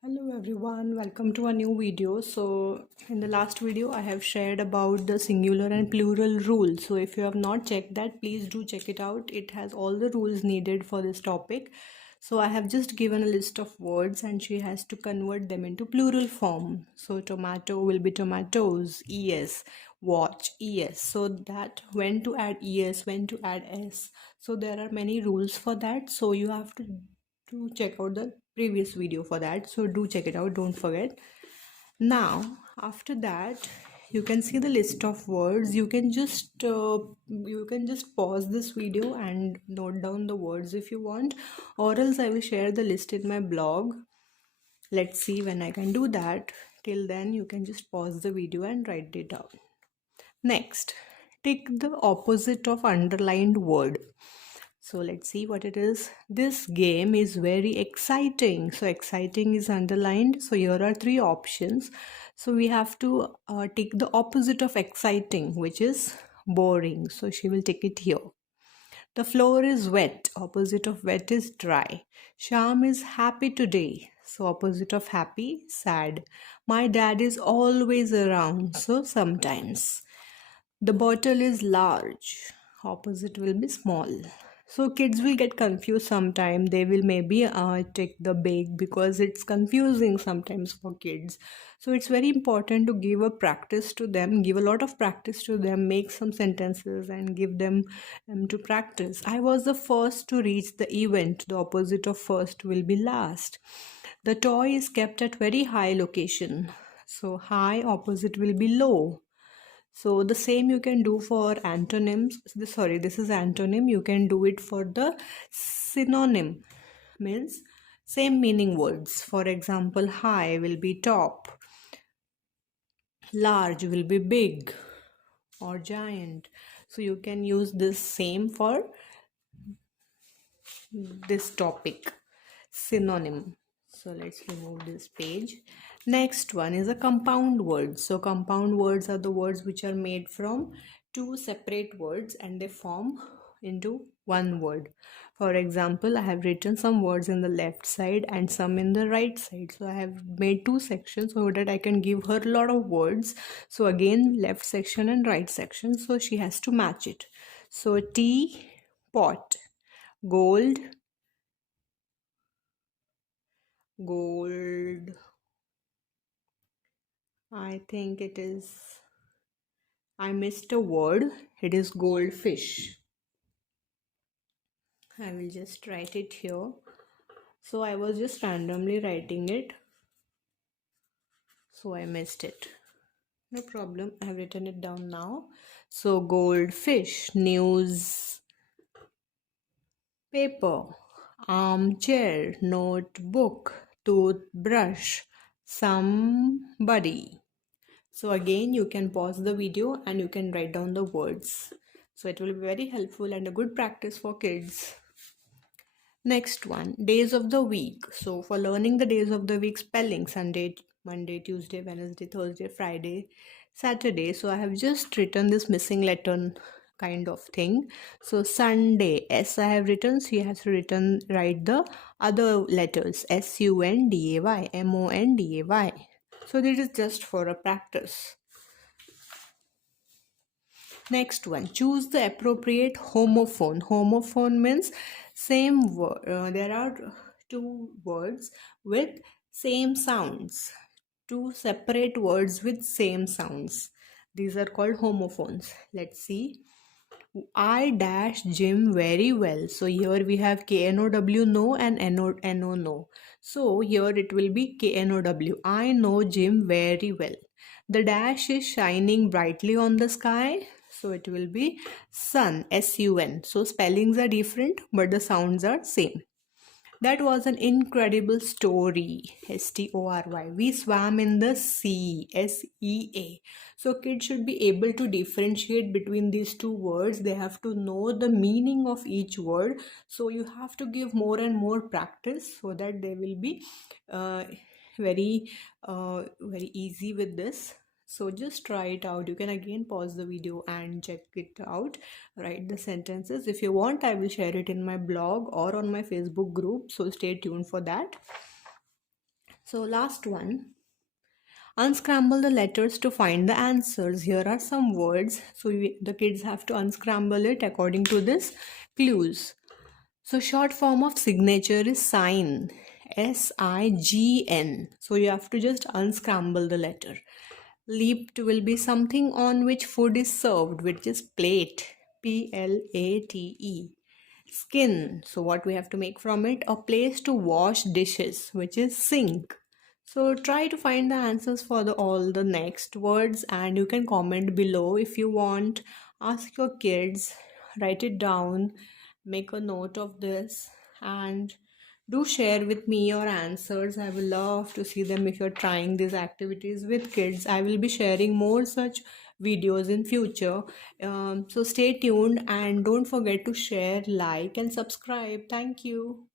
Hello everyone, welcome to a new video. So in the last video I have shared about the singular and plural rule. So if you have not checked that, please do check it out. It has all the rules needed for this topic. So I have just given a list of words and she has to convert them into plural form. So tomato will be tomatoes, es, watch, es. So that when to add es, when to add s. So there are many rules for that. So you have to check out the previous video for that, so do check it out, don't forget. Now after that, you can see the list of words. You can just pause this video and note down the words if you want, or else I will share the list in my blog. Let's see when I can do that. Till then you can just pause the video and write it down. Next, take the opposite of underlined word. So let's see what it is. This game is very exciting. So exciting is underlined. So here are three options. So we have to take the opposite of exciting, which is boring. So she will take it here. The floor is wet. Opposite of wet is dry. Sham is happy today. So opposite of happy, sad. My dad is always around. So sometimes. The bottle is large. Opposite will be small. So kids will get confused sometimes. They will maybe take the big because it's confusing sometimes for kids. So it's very important to give a practice to them, give a lot of practice to them, make some sentences and give them to practice. I was the first to reach the event. The opposite of first will be last. The toy is kept at very high location. So high opposite will be low. So the same you can do for antonyms. Sorry, this is antonym. You can do it for the synonym, means same meaning words. For example, high will be top, large will be big or giant. So you can use this same for this topic, synonym. So let's remove this page. Next one is a compound word. So compound words are the words which are made from two separate words and they form into one word. For example, I have written some words in the left side and some in the right side. So I have made two sections so that I can give her a lot of words. So again, left section and right section. So she has to match it. So tea, pot, gold, gold. I think it is, I missed a word. It is goldfish. I will just write it here. So I was just randomly writing it. So I missed it. No problem. I have written it down now. So goldfish, news, paper, armchair, notebook, toothbrush, somebody. So again, you can pause the video and you can write down the words. So it will be very helpful and a good practice for kids. Next one, days of the week. So for learning the days of the week spelling, Sunday, Monday, Tuesday, Wednesday, Thursday, Friday, Saturday. So I have just written this missing letter kind of thing. So Sunday, S I have written, she has written, write the other letters, SUNDAY, MONDAY. So this is just for a practice. Next one, choose the appropriate homophone. Homophone means same word. There are two words with same sounds. Two separate words with same sounds. These are called homophones. Let's see. I dash gym very well. So here we have KNOW no and NO no. So here it will be KNOW. I know gym very well. The dash is shining brightly on the sky. So it will be sun, SUN. So spellings are different but the sounds are same. That was an incredible story. STORY. We swam in the sea. SEA. So kids should be able to differentiate between these two words. They have to know the meaning of each word. So you have to give more and more practice so that they will be very very easy with this. So just try it out. You can again pause the video and check it out. Write the sentences. If you want, I will share it in my blog or on my Facebook group. So stay tuned for that. So last one, unscramble the letters to find the answers. Here are some words. So the kids have to unscramble it according to this clues. So short form of signature is sign. SIGN. So you have to just unscramble the letter. Leaped will be something on which food is served, which is plate. PLATE. Skin. So what we have to make from it? A place to wash dishes, which is sink. So try to find the answers for all the next words, and you can comment below if you want. Ask your kids, write it down, make a note of this, and do share with me your answers. I will love to see them if you're trying these activities with kids. I will be sharing more such videos in future. So stay tuned and don't forget to share, like, and subscribe. Thank you.